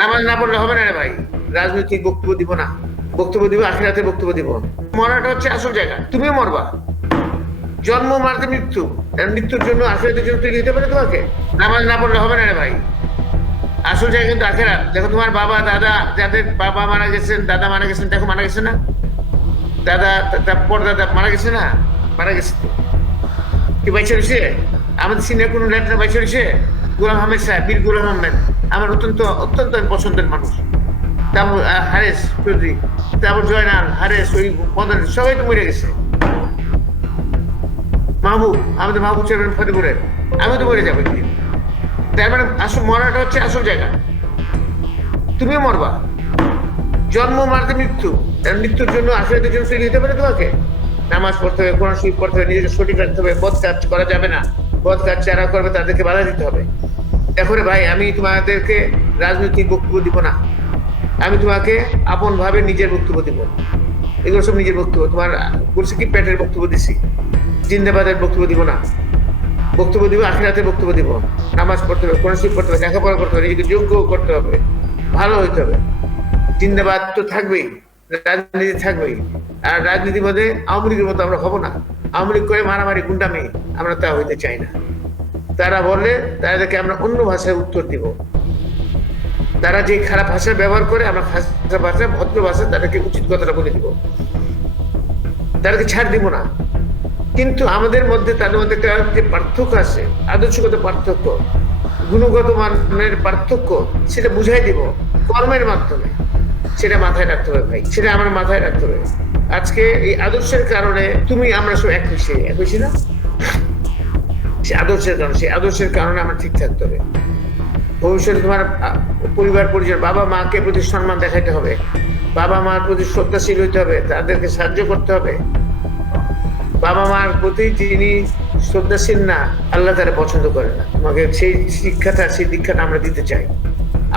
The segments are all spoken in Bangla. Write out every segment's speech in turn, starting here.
নামাজ না পড়লে হবে না রে ভাই। রাজনৈতিক বক্তব্য দিব না, বক্তব্য দিব আখিরাতে বক্তব্য দিব। মরাটা হচ্ছে আসল জায়গা, তুমিও মরবা। জন্ম মারতে মৃত্যু, মৃত্যুর জন্য আখিরাতের জন্য তৈরি হতে পারে তোমাকে। নামাজ না পড়লে হবে না রে ভাই। আসল জায়গা কিন্তু আখেরাত। দেখো তোমার বাবা দাদা, যাদের বাবা মারা গেছেন, দাদা মারা গেছেন, দেখো মারা গেছে না, দাদা পরদাদা মারা গেছে না, মারা গেছে তো। কি বাইচে রয়েছে? আমাদের সিনিয়র কোন লেটার বাইচে রয়েছে? গোলাম আহমেদ সাহেব, বীর গোলাম আহমেদ, আমার অত্যন্ত অত্যন্ত পছন্দের মানুষ। তারপর হারেস চৌধুরী, তারপর জয়নাল হারেস, ওই পদন সবাই তো মরে গেছে। মাহবুব, আমাদের মাহবুব চেয়ারম্যান ফতেপুরের, আমি তো মরে যাবো একদিন। তার মানে আসল মরাটা হচ্ছে আসল জায়গা, তুমিও মরবা। জন্ম মারতে মৃত্যু, মৃত্যুর জন্য আখিরাতের জন্য তৈরি হতে পারে তোমাকে। নামাজ পড়তে হবে, কোরআন শরীফ পড়তে হবে, নিজেকে সঠিক রাখতে হবে, বদ কাজ করা যাবে না, বদ কাজ যারা করবে তাদেরকে বাধা দিতে হবে। দেখো রে ভাই, আমি তোমাদেরকে রাজনৈতিক বক্তব্য দিব না, আমি তোমাকে আপন ভাবে নিজের বক্তব্য দিব। এগুলো সব নিজের বক্তব্য। তোমার বলছি কি পেটের বক্তব্য দিছি, জিন্দাবাদের বক্তব্য দিব না। বক্তব্য দিব আখিরাতের বক্তব্য দিব। নামাজ পড়তে হবে, কোরআন শরীফ পড়তে হবে, লেখাপড়া করতে হবে, নিজেকে যোগ্য করতে হবে, ভালো হইতে হবে। জিন্দাবাদ তো থাকবেই, রাজনীতি থাকবেই। আর রাজনীতির মধ্যে আওয়ামী লীগের মতো আমরা হবো না। আওয়ামী লীগ করে মারামারি গুন্ডামি আমরা তা হইতে চাই না। তারা বললে তাদেরকে আমরা অন্য ভাষায় উত্তর দিব। তারা যে খারাপ ভাষা ব্যবহার করে, আমরা খারাপ ভাষা ভদ্র ভাষা তাদেরকে উচিত কথাটা বলে দিব, তাদেরকে ছাড় দিব না। কিন্তু আমাদের মধ্যে তাদের মধ্যে একটা যে পার্থক্য আছে, আদর্শগত পার্থক্য, গুণগত মানের পার্থক্য, সেটা বুঝাই দিব কর্মের মাধ্যমে। সেটা মাথায় রাখতে হবে ভাই, সেটা আমার মাথায় রাখতে হবে। আজকে এই আদর্শের কারণে তুমি আমরা সব এক হয়েছি, এক হয়েছি না? সে আদর্শের কারণে, সেই আদর্শের কারণে আমার ঠিক থাকতে হবে। ভবিষ্যতে তোমার পরিবার পরিজন, বাবা মাকে প্রতি সম্মান দেখাইতে হবে, বাবা মার প্রতি শ্রদ্ধাশীল হইতে হবে, তাদেরকে সাহায্য করতে হবে। বাবা মার প্রতি যিনি শ্রদ্ধাশীল না, আল্লাহ তারা পছন্দ করে না। তোমাকে সেই শিক্ষাটা, সেই দীক্ষাটা আমরা দিতে চাই।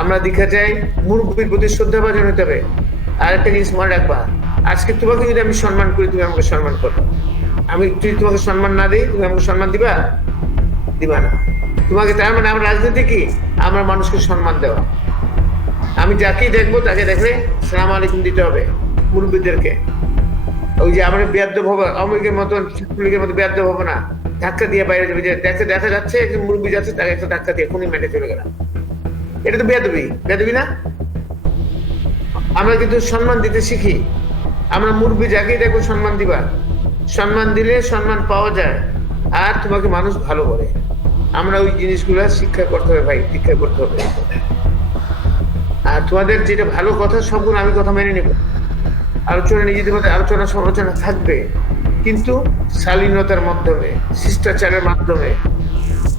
আমরা দীক্ষা চাই, মুরব্বীর প্রতি শ্রদ্ধাভাজন হতে হবে। আর একটা জিনিস মনে রাখবা, আজকে তোমাকে যদি আমি সম্মান করি, তুমি আমাকে সম্মান করো। আমি যদি তোমাকে সম্মান না দিই, তুমি আমাকে সম্মান দিবা? দিবা না। তোমাকে, তার মানে আমার রাজনীতি কি? আমরা মানুষকে সম্মান দেওয়া। আমি যাকেই দেখবো তাকে দেখলে সালাম আলাইকুম দিতে হবে, মুরব্বীদেরকে। ওই যে আমরা বেয়াদব হবো, আওয়ামী লীগের মতন, ছাত্রলীগের মতো বেয়াদব হবো না, ধাক্কা দিয়ে বাইরে যাবে। যে দেখা যাচ্ছে একজন মুরব্বী যাচ্ছে, তাকে একটা ধাক্কা দিয়ে খুনি মেটে চলে গেলাম, এটা তো বেয়াদবি, বেয়াদবি না? আমরা কিন্তু সম্মান দিতে শিখি। আমরা মুরব্বী যাকেই দেখবো সম্মান দিবা, সম্মান দিলে সম্মান পাওয়া যায়, আর তোমাকে মানুষ ভালো বলে। আমরা ওই জিনিসগুলা শিক্ষা করতে হবে ভাই, শিক্ষা করতে হবে। আর তোমাদের যেটা ভালো কথা, সবগুলো আমি কথা মেনে নেব। আলোচনা, নিজেদের মধ্যে আলোচনা সমালোচনা থাকবে, কিন্তু শালীনতার মাধ্যমে, শিষ্টাচারের মাধ্যমে।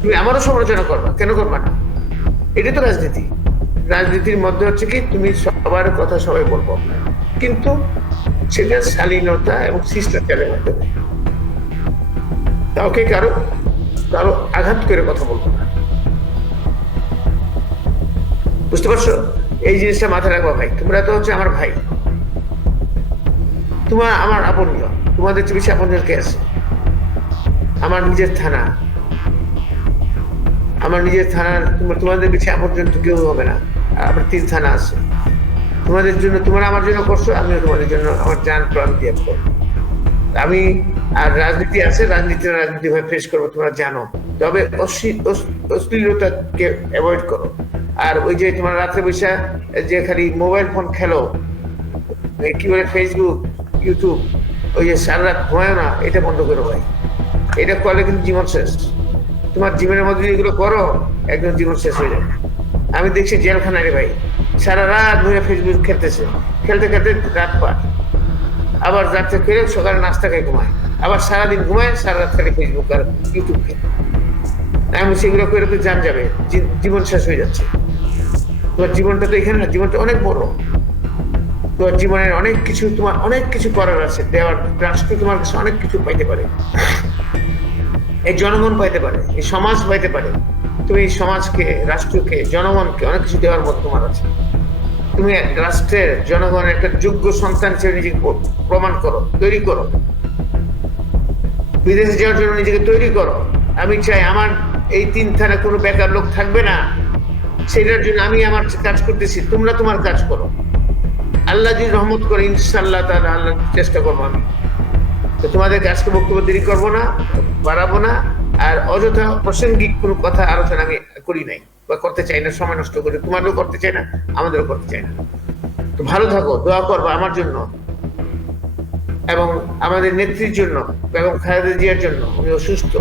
তুমি আমারও সমালোচনা করবা, কেন করবা না? এটা তো রাজনীতি। রাজনীতির মধ্যে হচ্ছে কি, তুমি সবার কথা সবাই বলবো, কিন্তু সেটা শালীনতা এবং শিষ্টাচারের মাধ্যমে। কাউকে কারো কারো আঘাত করে কথা বলবো না, বুঝতে পারছো? এই জিনিসটা মাথায় রাখবা ভাই। তোমরা তো হচ্ছে আমার ভাই, তোমার আমার আপনজন, তোমাদের চেয়ে বেশি আপনজন কে আছে? আমার নিজের থানা, আমার নিজের থানার, তোমাদের বেশি আপনজন তো কেউ হবে না। আমার 3 থানা আছে। তোমাদের জন্য, তোমরা আমার জন্য করছো, আমিও তোমাদের জন্য আমার জান প্রাণ দিয়ে করবো। আমি, আর রাজনীতি আছে, রাজনীতি ভাবে ফেস করবো, তোমরা জানো। তবে অশ্লীলতাকে অ্যাভয়েড করো। আর ওই যে তোমার রাত্রে বৈশা যে খালি মোবাইল ফোন খেলো, কি বলে ফেসবুক, ইউটিউব, ওই যে সারা রাত ঘুমায় না, এটা বন্ধ করো ভাই। এটা করলে কিন্তু জীবন শেষ। তোমার জীবনের মধ্যে যদি এগুলো করো, একদম জীবন শেষ হয়ে যাবে। আমি দেখছি জেলখানায় রে ভাই, সারা রাত ধরে ফেসবুক খেলতেছে, খেলতে খেলতে রাত পার, আবার রাত্রে ফিরে সকালে নাস্তা খাই ঘুমায়, আবার সারাদিন ঘুমায়, সারা রাত খালি ফেসবুক আর ইউটিউব খেলে। আমি সেগুলো করে তো জান যাবে, জীবন শেষ হয়ে যাচ্ছে। তোমার জীবনটা তো এখানে না, জীবনটা অনেক বড়। তোমার জীবনের অনেক কিছু, তোমার অনেক কিছু করার আছে, দেওয়ার। রাষ্ট্র তোমার কাছে অনেক কিছু পাইতে পারে, এই জনগণ পাইতে পারে, এই সমাজ পাইতে পারে। তুমি এই সমাজকে, রাষ্ট্রকে, জনগণকে অনেক কিছু দেওয়ার মতো তোমার আছে। তুমি রাষ্ট্রের, জনগণের একটা যোগ্য সন্তান হিসেবে নিজেকে প্রমাণ করো, তৈরি করো। বিদেশে যাওয়ার জন্য নিজেকে তৈরি করো। আমি চাই আমার এই 3 থানা কোনো বেকার লোক থাকবে না। সেটার জন্য আমি আমার কাজ করতেছি, তোমরা তোমার কাজ করো। আল্লাহ যদি রহমত করে ইনশাআল্লাহ তাআলা আল্লাহ চেষ্টা করবো আমি। তো তোমাদের আজকে বক্তব্য দেরি করবো না, বাড়াবো না। আর অযথা প্রাসঙ্গিক কোনো কথা আলোচনা আমি করি নাই বা করতে চাই না, সময় নষ্ট করি, তোমাদেরও করতে চাই না, আমাদেরও করতে চাই না। তো ভালো থাকো, দোয়া করবো আমার জন্য এবং আমাদের নেত্রীর জন্য, বেগম খালেদা জিয়ার জন্য, উনি অসুস্থ।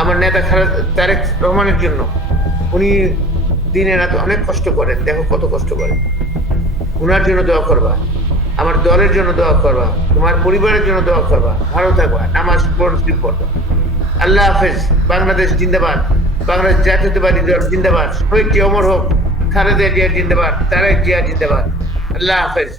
আমার নেতা তারেক রহমানের জন্য, উনি দিনে রাতে অনেক কষ্ট করেন, দেখো কত কষ্ট করেন। উনার জন্য দোয়া করবা, আমার দলের জন্য দোয়া করবা, তোমার পরিবারের জন্য দোয়া করবা। ভালো থাকবা, নামাজ পড়বা। আল্লাহ হাফেজ। বাংলাদেশ জিন্দাবাদ, বাংলাদেশ জাতীয়তাবাদী দল জিন্দাবাদ, শহীদ অমর হোক, খালেদা জিয়া জিন্দাবাদ, তারেক জিয়া জিন্দাবাদ। আল্লাহ হাফেজ।